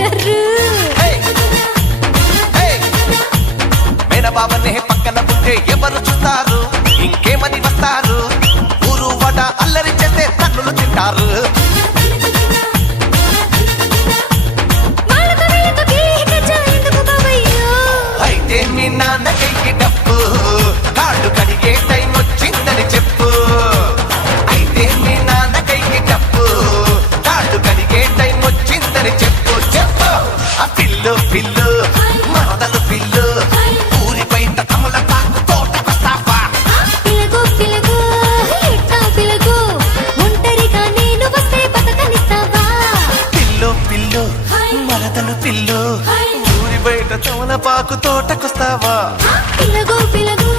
అంటారు మేనబావనే పక్కన ఉంటే ఎవరు చూస్తారు? ఇంకేమని వస్తారు? ఊరు వడ అల్లరి చేస్తే తన్నులు తింటారు. అయితే మీ నాన్న పిల్లు పిల్లు మరదలు పిల్లు. ఊరి బయట తమల పాకు తోటకొస్తావా? పిలగు